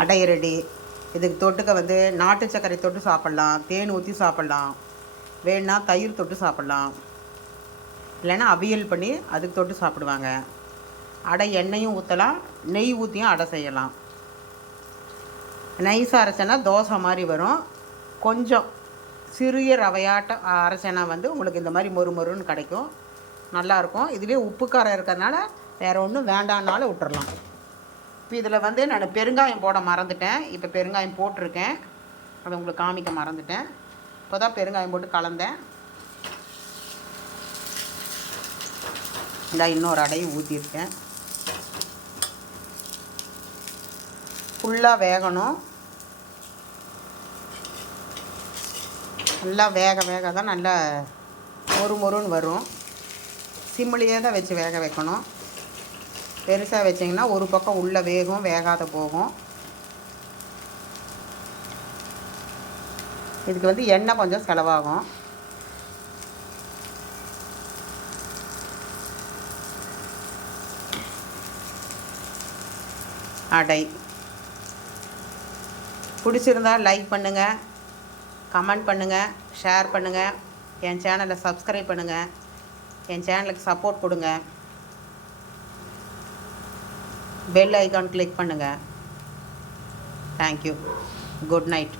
அடை ரெடி. இதுக்கு தொட்டுக்க வந்து நாட்டு சர்க்கரை தொட்டு சாப்பிட்லாம், தேன் ஊற்றி சாப்பிட்லாம், வேணுன்னா தயிர் தொட்டு சாப்பிட்லாம், இல்லைன்னா அவியல் பண்ணி அதுக்கு தொட்டு சாப்பிடுவாங்க. அடை எண்ணெயும் ஊற்றலாம், நெய் ஊற்றியும் அடை செய்யலாம். நைஸாக அரைச்சேன்னா தோசை மாதிரி வரும். கொஞ்சம் சிறிய ரவையாட்டம் அரைச்சேன்னா வந்து உங்களுக்கு இந்த மாதிரி மொறு மொறுன்னு கிடைக்கும், நல்லாயிருக்கும். இதுலேயே உப்பு காரம் இருக்கிறதுனால வேறு ஒன்றும் வேண்டான்னாலும் விட்டுறலாம். இப்போ இதில் வந்து நான் பெருங்காயம் போட மறந்துட்டேன். இப்போ பெருங்காயம் போட்டிருக்கேன், அதை உங்களுக்கு காமிக்க மறந்துட்டேன். இப்போ தான் பெருங்காயம் போட்டு கலந்தேன். இந்த இன்னொரு அடையும் ஊற்றிருக்கேன். ஃபுல்லாக வேகணும். நல்லா வேக தான் நல்லா மொறு மொறுன்னு வரும். சிம்மிலேயே தான் வச்சு வேக வைக்கணும். பெருசாக வச்சிங்கன்னா ஒரு பக்கம் உள்ளே வேகும், வேகாத போகும். இதுக்கு வந்து எண்ணெய் கொஞ்சம் செலவாகும். அடை பிடிச்சிருந்தால் லைக் பண்ணுங்கள், கமெண்ட் பண்ணுங்கள், ஷேர் பண்ணுங்கள், என் சேனலை சப்ஸ்கிரைப் பண்ணுங்கள், என் சேனலுக்கு சப்போர்ட் கொடுங்க, பெல் ஐக்கான் கிளிக் பண்ணுங்கள். தேங்க்யூ. Good night.